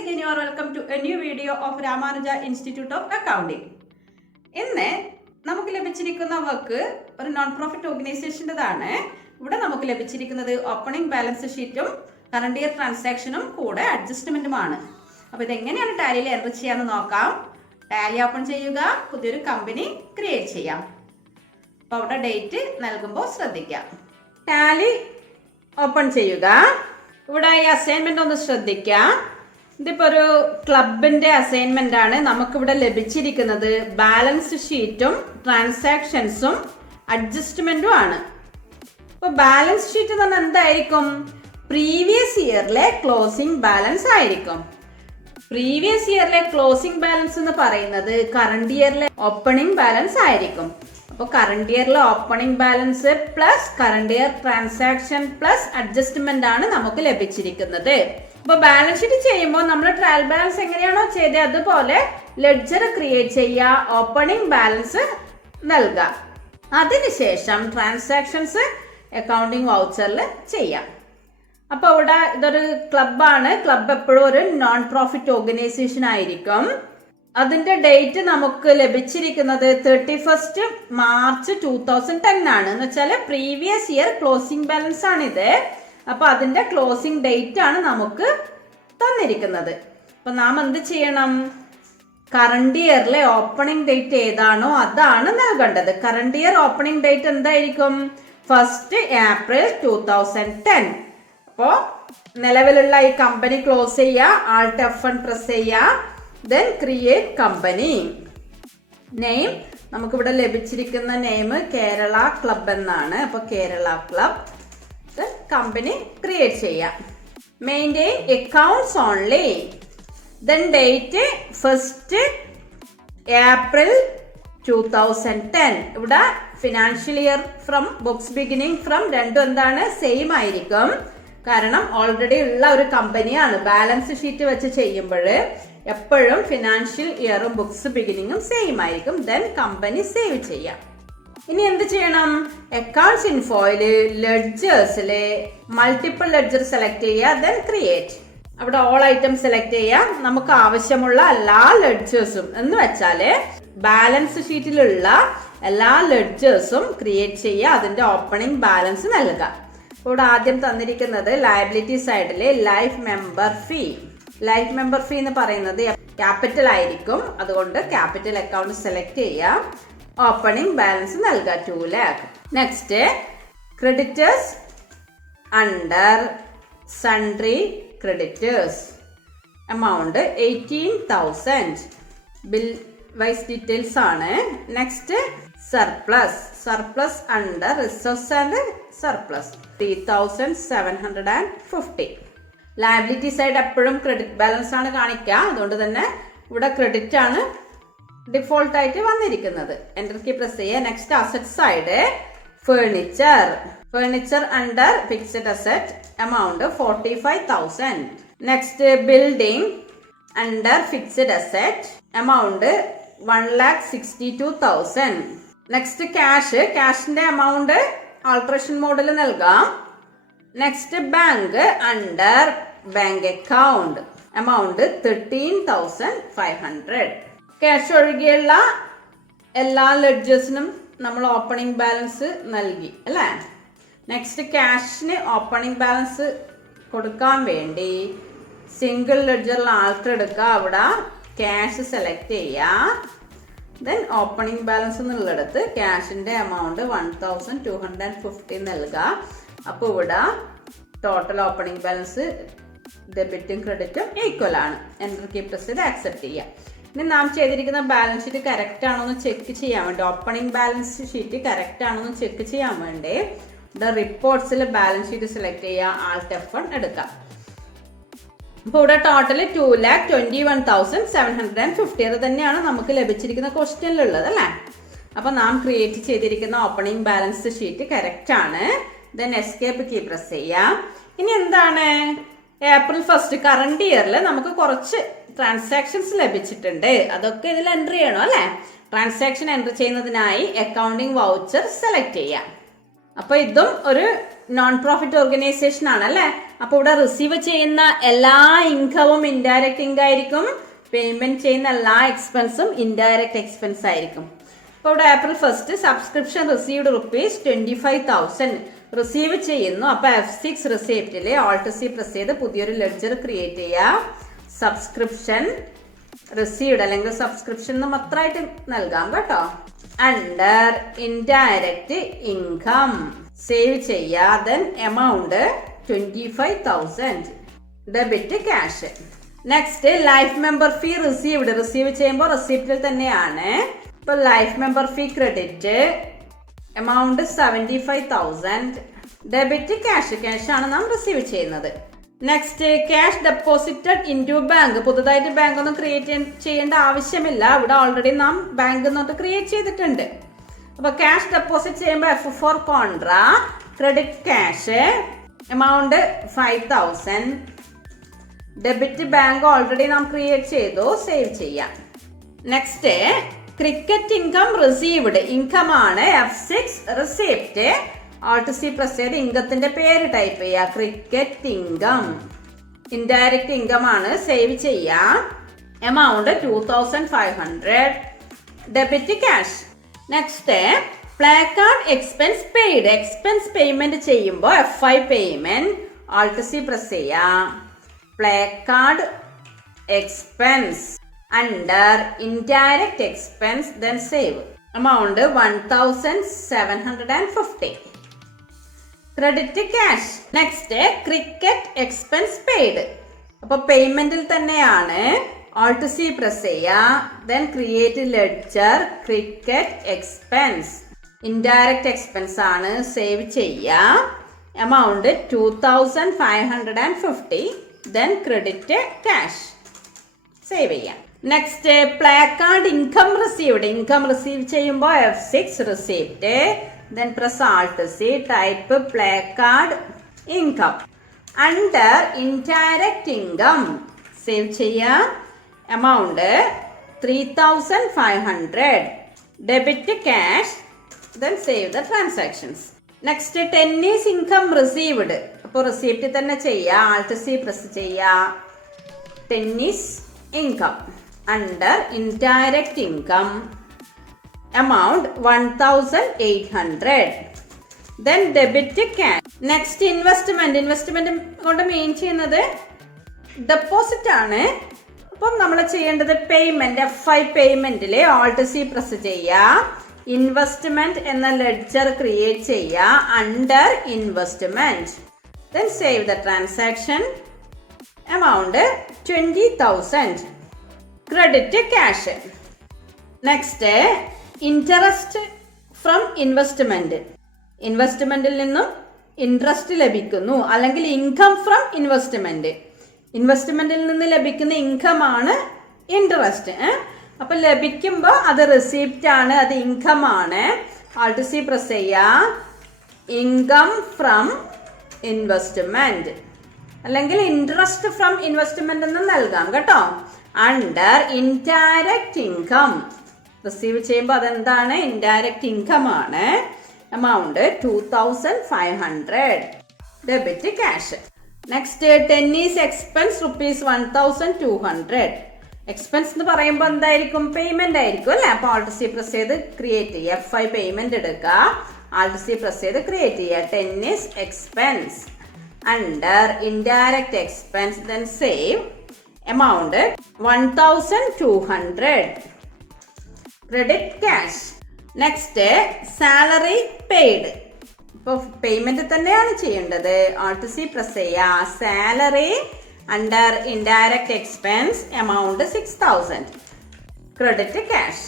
again you are welcome to a new video of Ramanuja Institute of Accounting. ഇന്ന് നമുക്ക് ലഭിച്ചിരിക്കുന്ന work ഒരു non profit ഓർഗനൈസേഷൻ്റെതാണ്. ഇവിടെ നമുക്ക് ലഭിച്ചിരിക്കുന്നത് ഓപ്പണിംഗ് ബാലൻസ് ഷീറ്റും കറണ്ട് ഇയർ ട്രാൻസാക്ഷനും കൂടെ അഡ്ജസ്റ്റ്മെൻറ്റുമാണ്. അപ്പോൾ ഇതെങ്ങനെയാണ് ടാലിയിൽ എൻ്റർ ചെയ്യാമെന്ന് നോക്കാം. ടാലി ഓപ്പൺ ചെയ്യുക, പുതിയൊരു കമ്പനി ക്രിയേറ്റ് ചെയ്യാം. അപ്പോൾ അവിടെ ഡേറ്റ് നൽകുമ്പോൾ ശ്രദ്ധിക്കാം. ടാലി ഓപ്പൺ ചെയ്യുക. ഇവിടെ ഈ അസൈൻമെന്റ് ഒന്ന് ശ്രദ്ധിക്കാം. ഇതിപ്പോൾ ഒരു ക്ലബിന്റെ അസൈൻമെന്റ് ആണ്. നമുക്കിവിടെ ലഭിച്ചിരിക്കുന്നത് ബാലൻസ് ഷീറ്റും ട്രാൻസാക്ഷൻസും അഡ്ജസ്റ്റ്മെന്റും ആണ്. ഇപ്പോൾ ബാലൻസ് ഷീറ്റ് എന്ന് പറഞ്ഞാൽ എന്തായിരിക്കും? പ്രീവിയസ് ഇയറിലെ ക്ലോസിംഗ് ബാലൻസ് ആയിരിക്കും. പ്രീവിയസ് ഇയറിലെ ക്ലോസിംഗ് ബാലൻസ് എന്ന് പറയുന്നത് കറണ്ട് ഇയറിലെ ഓപ്പണിംഗ് ബാലൻസ് ആയിരിക്കും. അപ്പോൾ കറണ്ട് ഇയറിലെ opening balance plus current year transaction plus adjustment ആണ് നമുക്ക് ലഭിച്ചിരിക്കുന്നത്. അപ്പോൾ ബാലൻസ് ഷീറ്റ് ചെയ്യുമ്പോൾ നമ്മൾ ട്രയൽ ബാലൻസ് എങ്ങനെയാണോ ചെയ്തത് അതുപോലെ ലെഡ്ജർ ക്രിയേറ്റ് ചെയ്യുക, ഓപ്പണിംഗ് ബാലൻസ് നൽകുക. അതിനുശേഷം ട്രാൻസാക്ഷൻസ് അക്കൗണ്ടിംഗ് വൗച്ചറിൽ ചെയ്യാം. അപ്പോൾ ഇവിടെ ഇതൊരു ക്ലബാണ്. ക്ലബ് എപ്പോഴും ഒരു നോൺ പ്രോഫിറ്റ് ഓർഗനൈസേഷൻ ആയിരിക്കും. അതിന്റെ ഡേറ്റ് നമുക്ക് ലഭിച്ചിരിക്കുന്നത് 31 മാർച്ച് 2010 ആണ്. എന്ന് വെച്ചാൽ പ്രീവിയസ് ഇയർ ക്ലോസിംഗ് ബാലൻസ് ആണിത്. അപ്പൊ അതിന്റെ ക്ലോസിംഗ് ഡേറ്റ് ആണ് നമുക്ക് തന്നിരിക്കുന്നത്. അപ്പൊ നാം എന്ത് ചെയ്യണം? കറണ്ട് ഇയറിലെ ഓപ്പണിംഗ് ഡേറ്റ് ഏതാണോ അതാണ് നൽകേണ്ടത്. കറണ്ട് ഇയർ ഓപ്പണിംഗ് ഡേറ്റ് എന്തായിരിക്കും? 1 ഏപ്രിൽ 2010. അപ്പോൾ നിലവിലുള്ള ഈ കമ്പനി ക്ലോസ് ചെയ്യുക, ആൾട്ട് F1 പ്രസ് ചെയ്യുക. Then create company name. നമുക്കിവിടെ ലഭിച്ചിരിക്കുന്ന നെയിം കേരള ക്ലബ് എന്നാണ്. അപ്പോൾ കേരള ക്ലബ്. കമ്പനി ക്രിയേറ്റ് ചെയ്യാം. Maintain accounts only. Then date 1 April 2010. ഇവിടെ financial year from books beginning from രണ്ടും എന്താണ്? സെയിം ആയിരിക്കും. കാരണം ഓൾറെഡി ഉള്ള ഒരു കമ്പനിയാണ്. ബാലൻസ് ഷീറ്റ് വെച്ച് ചെയ്യുമ്പോൾ എപ്പോഴും ഫിനാൻഷ്യൽ ഇയറും ബുക്സ് ബിഗിനിങ്ങും സെയിം ആയിരിക്കും. ദെൻ കമ്പനി സേവ് ചെയ്യാം. ഇനി എന്ത് ചെയ്യണം? അക്കൗണ്ട്സ് ഇൻഫോയില് ലെഡ്ജേഴ്സില് മൾട്ടിപ്പിൾ ലെഡ്ജർ സെലക്ട് ചെയ്യുക. Then create. അവിടെ ഓൾ ഐറ്റം സെലക്ട് ചെയ്യുക. നമുക്ക് ആവശ്യമുള്ള എല്ലാ ലെഡ്ജേഴ്സും എന്ന് വെച്ചാൽ ബാലൻസ് ഷീറ്റിലുള്ള എല്ലാ ലെഡ്ജേഴ്സും ക്രിയേറ്റ് ചെയ്യുക. അതിന്റെ ഓപ്പണിംഗ് ബാലൻസ് നൽകുക. ഇവിടെ ആദ്യം തന്നിരിക്കുന്നത് ലയബിലിറ്റി സൈഡില് life member fee. Life member fee എന്ന് പറയുന്നത് ക്യാപിറ്റൽ ആയിരിക്കും. അതുകൊണ്ട് ക്യാപിറ്റൽ അക്കൗണ്ട് സെലക്ട് ചെയ്യുക. ഓപ്പണിംഗ് ബാലൻസ് നൽകുക 2 lakh. Next creditors under sundry creditors amount 18,000. Bill wise details ആണ്. Next surplus under reserves and surplus 3,750. Liability side എപ്പോഴും credit balance ആണ് കാണിക്കുക. അതുകൊണ്ട് തന്നെ ഇവിടെ ക്രെഡിറ്റ് ആണ് ഡിഫോൾട്ട് ആയിട്ട് വന്നിരിക്കുന്നത്. എൻ്റർ കീ പ്രസ് ചെയ്യുക. Next asset side furniture under fixed asset amount 45,000. Next building under fixed asset amount 1,62,000. Next ക്യാഷിന്റെ എമൗണ്ട് ആൾട്രേഷൻ മോഡിൽ നൽകാം. Next bank under bank account amount 13,500. Cash ഒഴികെയുള്ള എല്ലാ ലെഡ്ജേഴ്സിനും നമ്മൾ ഓപ്പണിംഗ് ബാലൻസ് നൽകി അല്ലേ? നെക്സ്റ്റ് ക്യാഷിന് ഓപ്പണിംഗ് ബാലൻസ് കൊടുക്കാൻ വേണ്ടി സിംഗിൾ ലെഡ്ജറിൽ ആൾട്ടർ എടുക്കുക. അവിടെ ക്യാഷ് സെലക്ട് ചെയ്യുക. ദെൻ ഓപ്പണിംഗ് ബാലൻസ് എന്നുള്ളിടത്ത് ക്യാഷിന്റെ എമൗണ്ട് 1,250 നൽകുക. അപ്പോൾ ഇവിടെ ടോട്ടൽ ഓപ്പണിംഗ് ബാലൻസ് ഡെബിറ്റും ക്രെഡിറ്റും ഈക്വൽ ആണ്. എൻ്റർ കീ പ്രസ് ചെയ്ത് ആക്സെപ്റ്റ് ചെയ്യുക. ഇനി നാം ചെയ്തിരിക്കുന്ന ബാലൻസ് ഷീറ്റ് കറക്റ്റ് ആണോ എന്ന് ചെക്ക് ചെയ്യാൻ വേണ്ടി, ഓപ്പണിംഗ് ബാലൻസ് ഷീറ്റ് കറക്റ്റ് ആണോ എന്ന് ചെക്ക് ചെയ്യാൻ വേണ്ടി ഇവിടെ റിപ്പോർട്ട്സിൽ ബാലൻസ് ഷീറ്റ് സെലക്ട് ചെയ്യുക, ആൾട്ട് F1 എടുക്കുക. അപ്പോൾ ഇവിടെ ടോട്ടൽ 2,21,750. അത് തന്നെയാണ് നമുക്ക് ലഭിച്ചിരിക്കുന്ന ക്വസ്റ്റ്യനിലുള്ളത് അല്ലേ? അപ്പോൾ നാം ക്രിയേറ്റ് ചെയ്തിരിക്കുന്ന ഓപ്പണിംഗ് ബാലൻസ് ഷീറ്റ് കറക്റ്റ് ആണ്. ദെൻ എസ്കേപ്പ് കീ പ്രസ് ചെയ്യാം. ഇനി എന്താണ്? ഏപ്രിൽ 1 കറണ്ട് ഇയറിൽ നമുക്ക് കുറച്ച് ട്രാൻസാക്ഷൻസ് ലഭിച്ചിട്ടുണ്ട്. അതൊക്കെ ഇതിൽ എൻട്രി ചെയ്യണം അല്ലേ? ട്രാൻസാക്ഷൻ എൻട്രി ചെയ്യുന്നതിനായി അക്കൗണ്ടിംഗ് വൗച്ചർ സെലക്ട് ചെയ്യാം. അപ്പൊ ഇതും ഒരു നോൺ പ്രോഫിറ്റ് ഓർഗനൈസേഷൻ ആണ് അല്ലേ? അപ്പോൾ ഇവിടെ റിസീവ് ചെയ്യുന്ന എല്ലാ ഇൻകവും ഇൻഡയറക്റ്റ് ഇൻകം ആയിരിക്കും, പേയ്മെന്റ് ചെയ്യുന്ന എല്ലാ എക്സ്പെൻസും ഇൻഡയറക്റ്റ് എക്സ്പെൻസ് ആയിരിക്കും. അപ്പോൾ ഇവിടെ April 1 സബ്സ്ക്രിപ്ഷൻ റിസീവ്ഡ് ₹25,000 റിസീവ് ചെയ്യുന്നു. അപ്പോൾ F6 റിസീപ്റ്റില് Alt+C പ്രസ് ചെയ്ത് പുതിയൊരു ലെഡ്ജർ ക്രിയേറ്റ് ചെയ്യുക. സബ്സ്ക്രിപ്ഷൻ റിസീവ്ഡ് അല്ലെങ്കിൽ സബ്സ്ക്രിപ്ഷൻ എന്ന് മാത്രമായിട്ട് നൽകാം കേട്ടോ. അണ്ടർ ഇൻഡയറക്റ്റ് ഇൻകം സേവ് ചെയ്യുക. Then amount 25,000 debit cash. Next life member fee receive ചെയ്യുമ്പോൾ റെസിപ്റ്റിൽ തന്നെയാണ്. ഇപ്പൊ life member fee credit amount 75,000 debit cash ആണ് നാം റിസീവ് ചെയ്യുന്നത്. Next cash deposited in to bank. പുതുതായിട്ട് ബാങ്ക് ഒന്നും ക്രിയേറ്റ് ചെയ്യേണ്ട ആവശ്യമില്ല, ഇവിടെ ഓൾറെഡി നാം ബാങ്ക് എന്നോട്ട് ക്രിയേറ്റ് ചെയ്തിട്ടുണ്ട്. അപ്പൊ ക്യാഷ് ഡെപ്പോസിറ്റ് ചെയ്യുമ്പോൾ F4 contra credit cash amount 5,000 debit bank already നാം ക്രിയേറ്റ് ചെയ്തു, സേവ് ചെയ്യാം. Next cricket income received income ആണ്. F6 റിസീപ്റ്റ് Alt+C പ്രസ് ചെയ്ത് ഇൻകത്തിന്റെ പേര് ടൈപ്പ് ചെയ്യുക. ക്രിക്കറ്റ് ഇൻകം ഇൻഡയറക്റ്റ് ഇൻകം ആണ്, സേവ് ചെയ്യാം. Amount 2,500 debit cash. Next placard expense paid. Expense payment ചെയ്യുമ്പോൾ F5 പേയ്മെന്റ് Alt+C പ്രസ് ചെയ്യാം. Placard expense under indirect expense then save. Amount 1,750 credit cash. Next cricket expense paid. അപ്പൊ പേയ്മെന്റിൽ തന്നെയാണ്. Alt+C press ചെയ്യുക. Then create ledger cricket expense indirect expense ആണ്, save ചെയ്യുക. Amount 2,550 then credit cash, save ചെയ്യാം. Next placard income receive ചെയ്യുമ്പോൾ F6 receipt then press Alt+C type placard income under indirect income save ചെയ്യാം. Amount 3,500 debit cash then save the transactions. Next tennis income received. അപ്പോൾ receipt തന്നെ ചെയ്യുക. Alt+C press ചെയ്യുക. Tennis income under indirect income amount 1,800 then debit cash. Next investment കൊണ്ട് mean ചെയ്യുന്നത് deposit ആണ്. അപ്പം നമ്മൾ ചെയ്യേണ്ടത് പേയ്മെന്റ് F5 പേയ്മെന്റിൽ Alt+C പ്രസ് ചെയ്യുക. ഇൻവെസ്റ്റ്മെന്റ് എന്ന ലെഡ്ജർ ക്രിയേറ്റ് ചെയ്യുക. Under investment then save the transaction. Amount 20,000 credit cash. Next interest from ഇൻവെസ്റ്റ്മെന്റിൽ നിന്നും ഇൻട്രസ്റ്റ് ലഭിക്കുന്നു, അല്ലെങ്കിൽ ഇൻകം ഫ്രം ഇൻവെസ്റ്റ്മെന്റിൽ നിന്ന് ലഭിക്കുന്ന ഇൻകം ആണ് ഇൻട്രസ്റ്റ്. അപ്പൊ ലഭിക്കുമ്പോൾ അത് റിസീപ്റ്റ് ആണ്, അത് ഇൻകം ആണ്. Alt+C പ്രസ് ചെയ്യുക. ഇൻകം ഫ്രം ഇൻവെസ്റ്റ്മെന്റ് അല്ലെങ്കിൽ ഇൻട്രസ്റ്റ് ഫ്രം ഇൻവെസ്റ്റ്മെന്റ് എന്ന് നൽകാം കേട്ടോ. അണ്ടർ ഇൻഡയറക്റ്റ് ഇൻകം റിസീവ് ചെയ്യുമ്പോൾ അതെന്താണ്? ഇൻഡയറക്റ്റ് ഇൻകം ആണ്. Amount 2,500 debit cash. Next tennis expense ₹1,200. Expense എന്ന് പറയുമ്പോൾ എന്തായിരിക്കും? പേയ്മെന്റ് ആയിരിക്കും അല്ലെ. അപ്പൊ Alt+C പ്രസ് ചെയ്ത് ക്രിയേറ്റ് ചെയ്യുക. F5 പേയ്മെന്റ് എടുക്കുക. Alt+C പ്രസ് ചെയ്ത് ക്രിയേറ്റ് ചെയ്യുക. Tennis expense under indirect expense then save. Amount 1,200 credit cash. Next salary paid. ഇപ്പോൾ പേയ്മെന്റ് തന്നെയാണ് ചെയ്യേണ്ടത്. Alt+C പ്രസ് ചെയ്യുക. Salary under indirect expense amount 6,000 credit cash.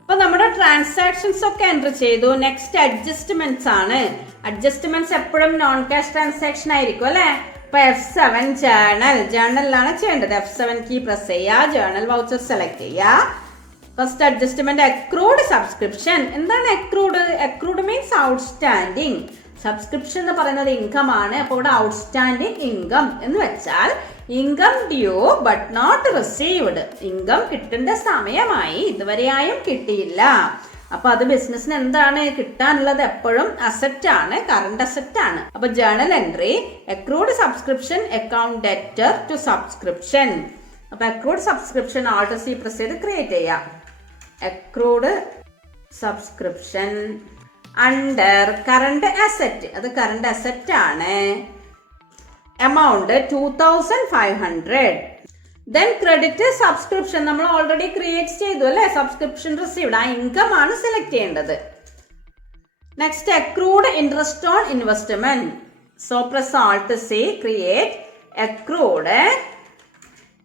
അപ്പൊ നമ്മുടെ ട്രാൻസാക്ഷൻസ് ഒക്കെ എൻറ്റർ ചെയ്തു. നെക്സ്റ്റ് അഡ്ജസ്റ്റ്മെന്റ്സ് ആണ്. അഡ്ജസ്റ്റ്മെന്റ്സ് എപ്പോഴും നോൺ ക്യാഷ് ട്രാൻസാക്ഷൻ ആയിരിക്കും അല്ലെ. ഇപ്പൊ F7 ജേർണലിലാണ് ചെയ്യേണ്ടത്. F7 കീ പ്രസ് ചെയ്യുക. ജേർണൽ വൗച്ചർ സെലക്ട് ചെയ്യുക. First adjustment accrued subscription. എന്താണ് അക്രൂഡ് മീൻസ് ഔട്ട്സ്റ്റാൻഡിങ്. സബ്സ്ക്രിപ്ഷൻ എന്ന് പറയുന്നത് ഇൻകം ആണ്. അപ്പോൾ ഇവിടെ ഔട്ട്സ്റ്റാൻഡിങ് ഇൻകം എന്ന് വെച്ചാൽ income due but not received. Income കിട്ടേണ്ട സമയമായി, ഇതുവരെയായും കിട്ടിയില്ല. അപ്പൊ അത് ബിസിനസ്സിന് എന്താണ് കിട്ടാനുള്ളത്? എപ്പോഴും അസറ്റ് ആണ്, കറണ്ട് അസറ്റ് ആണ്. അപ്പൊ journal entry accrued subscription account debtor to subscription. അപ്പൊ accrued subscription Alt C press ചെയ്ത് ക്രിയേറ്റ് ചെയ്യാം. Accrued subscription under current asset, അത് കറണ്ട് അസറ്റ് ആണ്. എമൗണ്ട് 2500. ദെൻ ക്രെഡിറ്റ് സബ്സ്ക്രിപ്ഷൻ നമ്മൾ ഓൾറെഡി ക്രിയേറ്റ് ചെയ്തു അല്ലെ, സബ്സ്ക്രിപ്ഷൻ റിസീവ്ഡ്, ആ ഇൻകം ആണ് സെലക്ട് ചെയ്യേണ്ടത്. Next accrued interest on investment. So press Alt C, create accrued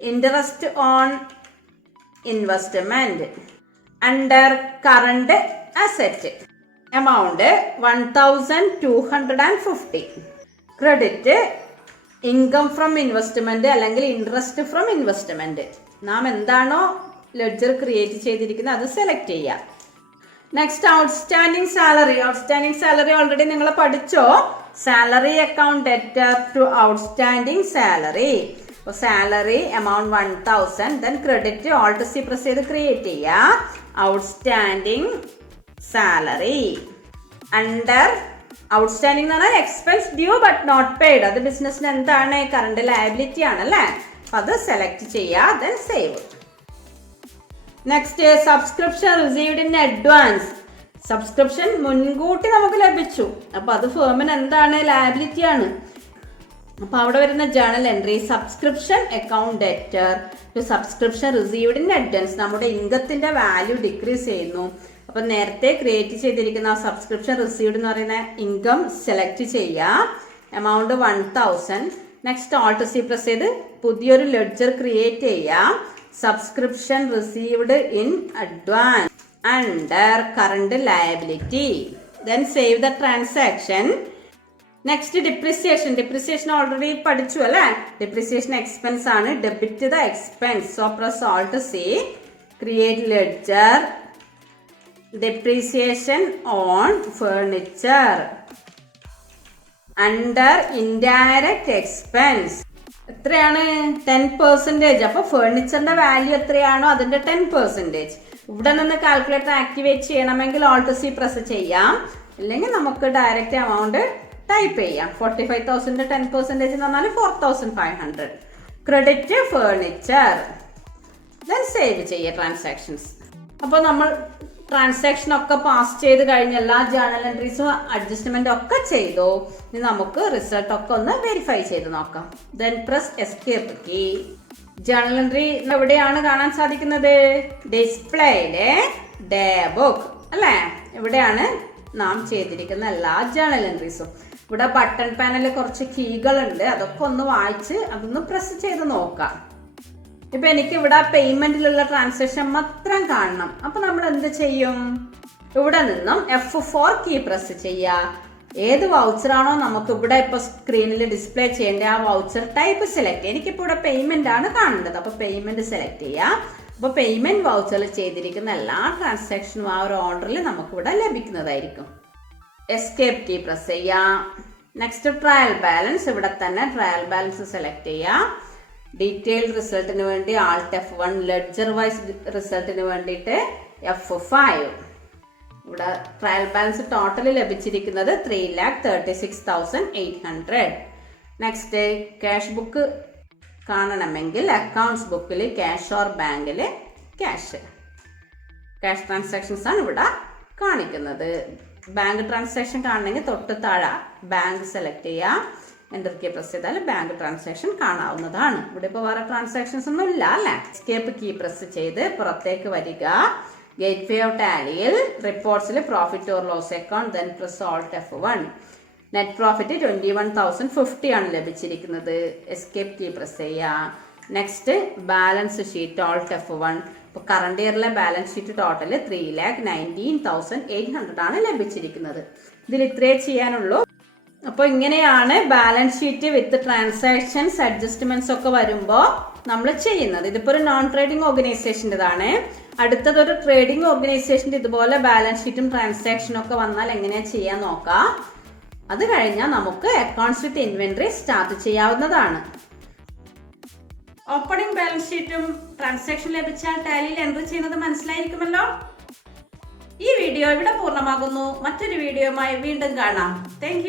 interest on investment under current asset. Amount 1250. Credit income from investment അല്ലെങ്കിൽ interest from investment. നാം എന്താണോ ledger create ചെയ്തിരിക്കുന്നത് അത് select ചെയ്യാം. Next outstanding salary. Outstanding salary already നിങ്ങൾ പഠിച്ചോ. Salary account debtor to outstanding salary. അപ്പോൾ salary amount 1000. Then credit Alt C press ചെയ്ത് ക്രിയേറ്റ് ചെയ്യാം. ഔട്ട്സ്റ്റാൻഡിംഗ് സാലറി അണ്ടർ ഔട്ട്സ്റ്റാൻഡിംഗ് എന്ന് പറഞ്ഞാൽ expense due but not paid. അത് ബിസിനസ്സിന് എന്താണ്? കറണ്ട് ലയബിലിറ്റി ആണല്ലേ. അപ്പൊ അത് സെലക്ട് ചെയ്യുക. Then save. Next subscription received in advance. Subscription മുൻകൂട്ടി നമുക്ക് ലഭിച്ചു, അപ്പൊ അത് ഫേമിന് എന്താണ്? ലയബിലിറ്റി ആണ്. അപ്പൊ അവിടെ വരുന്ന journal entry subscription account debtor to subscription received in advance. നമ്മുടെ ഇൻകത്തിന്റെ വാല്യൂ ഡിക്രീസ് ചെയ്യുന്നു. അപ്പൊ നേരത്തെ ക്രിയേറ്റ് ചെയ്തിരിക്കുന്ന സബ്സ്ക്രിപ്ഷൻ റിസീവ്ഡ് എന്ന് പറയുന്ന ഇൻകം സെലക്ട് ചെയ്യാം. Amount 1000. Next Alt C press ചെയ്ത് പുതിയൊരു ലെഡ്ജർ ക്രിയേറ്റ് ചെയ്യാം. Subscription received in advance under current liability. Then save the transaction. Next depreciation. Depreciation already പഠിച്ചു അല്ലെ. ഡിപ്രിസിയേഷൻ എക്സ്പെൻസ് ആണ്. Debit the expense. So press Alt C, create ledger depreciation on furniture under indirect expense. എത്രയാണ്? 10%. അപ്പൊ ഫേർണിച്ചറിന്റെ value എത്രയാണോ അതിന്റെ 10%. ഇവിടെ നിന്ന് calculator activate ചെയ്യണമെങ്കിൽ Alt C പ്രസ് ചെയ്യാം, അല്ലെങ്കിൽ നമുക്ക് ഡയറക്റ്റ് എമൗണ്ട് ടൈപ്പ് ചെയ്യാം. 45,000 10% എന്ന് പറഞ്ഞാൽ 4500. Credit furniture. ദെൻ സേവ് ചെയ്യുക ട്രാൻസാക്ഷൻസ്. അപ്പോൾ നമ്മൾ ട്രാൻസാക്ഷൻ ഒക്കെ പാസ് ചെയ്ത് കഴിഞ്ഞ എല്ലാ ജേണൽ എൻട്രീസും അഡ്ജസ്റ്റ്മെന്റ് ഒക്കെ ചെയ്തു. ഇനി നമുക്ക് റിസൾട്ട് ഒക്കെ ഒന്ന് വെരിഫൈ ചെയ്ത് നോക്കാം. Then press escape key. Journal entry എവിടെയാണ് കാണാൻ സാധിക്കുന്നത്? ഡിസ്പ്ലേയിലെ ഡേ ബുക്ക് അല്ലേ. ഇവിടെയാണ് നാം ചെയ്തിരിക്കുന്ന എല്ലാ ജേണൽ എൻട്രീസും. ഇവിടെ ബട്ടൺ പാനലിൽ കുറച്ച് കീകളുണ്ട്, അതൊക്കെ ഒന്ന് വായിച്ച് അതൊന്ന് പ്രസ് ചെയ്ത് നോക്കാം. ഇപ്പൊ എനിക്ക് ഇവിടെ പേയ്മെന്റിലുള്ള ട്രാൻസാക്ഷൻ മാത്രം കാണണം. അപ്പൊ നമ്മൾ എന്ത് ചെയ്യും? ഇവിടെ നിന്നും F4 കീ പ്രസ് ചെയ്യുക. ഏത് വൗച്ചറാണോ നമുക്ക് ഇവിടെ ഇപ്പൊ സ്ക്രീനിൽ ഡിസ്പ്ലേ ചെയ്യേണ്ട ആ വൗച്ചർ ടൈപ്പ് സെലക്ട് ചെയ്യുക. എനിക്കിപ്പോ ഇവിടെ പേയ്മെന്റ് ആണ് കാണേണ്ടത്, അപ്പൊ പേയ്മെന്റ് സെലക്ട് ചെയ്യുക. അപ്പൊ പേയ്മെന്റ് വൗച്ചറിൽ ചെയ്തിരിക്കുന്ന എല്ലാ ട്രാൻസാക്ഷനും ആ ഒരു ഓർഡറിൽ നമുക്ക് ഇവിടെ ലഭിക്കുന്നതായിരിക്കും. എസ്കേപ്പ് കീ പ്രസ് ചെയ്യാം. Next trial balance. ഇവിടെ തന്നെ ട്രയൽ ബാലൻസ് സെലക്ട് ചെയ്യാം. ഡീറ്റെയിൽഡ് റിസൾട്ടിന് വേണ്ടി Alt F1, ലെഡ്ജർ വൈസ് റിസൾട്ടിന് വേണ്ടിയിട്ട് F5. ഇവിടെ ട്രയൽ ബാലൻസ് ടോട്ടൽ ലഭിച്ചിരിക്കുന്നത് 3,36,800. നെക്സ്റ്റ് ക്യാഷ് ബുക്ക് കാണണമെങ്കിൽ അക്കൗണ്ട്സ് ബുക്കിൽ ക്യാഷ് ഓർ ബാങ്കിൽ ക്യാഷ് ട്രാൻസാക്ഷൻസ് ആണ് ഇവിടെ കാണിക്കുന്നത്. ബാങ്ക് ട്രാൻസാക്ഷൻ കാണണമെങ്കിൽ തൊട്ട് താഴെ ബാങ്ക് സെലക്ട് ചെയ്യാം. എൻ്റർ കീ പ്രസ് ചെയ്താൽ ബാങ്ക് ട്രാൻസാക്ഷൻ കാണാവുന്നതാണ്. ഇവിടെ ഇപ്പോൾ വേറെ ട്രാൻസാക്ഷൻസ് ഒന്നും ഇല്ല അല്ലേ. എസ്കേപ്പ് കീ പ്രസ് ചെയ്ത് പുറത്തേക്ക് വരിക. ഗേറ്റ് വേ ഓഫ് ടാലിയിൽ റിപ്പോർട്ട്സിൽ profit or loss account. Then press Alt F1. Net profit 21,050 ആണ് ലഭിച്ചിരിക്കുന്നത്. എസ്കേപ്പ് കീ പ്രസ് ചെയ്യുക. Next balance sheet Alt F1. ഇപ്പോൾ കറണ്ട് ഇയറിലെ ബാലൻസ് ഷീറ്റ് ടോട്ടൽ 3,19,800 ആണ് ലഭിച്ചിരിക്കുന്നത്. ഇതിൽ ഇത്രയേ ചെയ്യാനുള്ളൂ. അപ്പോൾ ഇങ്ങനെയാണ് balance sheet with transactions adjustments ഒക്കെ വരുമ്പോൾ നമ്മൾ ചെയ്യുന്നത്. ഇതിപ്പോൾ ഒരു നോൺ ട്രേഡിംഗ് ഓർഗനൈസേഷൻ്റെതാണ്. അടുത്തതൊരു ട്രേഡിംഗ് ഓർഗനൈസേഷൻ്റെ ഇതുപോലെ ബാലൻസ് ഷീറ്റും ട്രാൻസാക്ഷനും ഒക്കെ വന്നാൽ എങ്ങനെയാണ് ചെയ്യാൻ നോക്കാം. അത് കഴിഞ്ഞാൽ നമുക്ക് അക്കൗണ്ട്സ് വിത്ത് ഇൻവെന്ററി സ്റ്റാർട്ട് ചെയ്യാവുന്നതാണ്. ഓപ്പണിംഗ് ബാലൻസ് ഷീറ്റും ട്രാൻസാക്ഷൻ ലഭിച്ചാൽ ടാലിയിൽ എൻട്രി ചെയ്യുന്നത് മനസ്സിലായിരിക്കുമല്ലോ. ഈ വീഡിയോ ഇവിടെ പൂർണ്ണമാകുന്നു. മറ്റൊരു വീഡിയോയുമായി വീണ്ടും കാണാം. താങ്ക്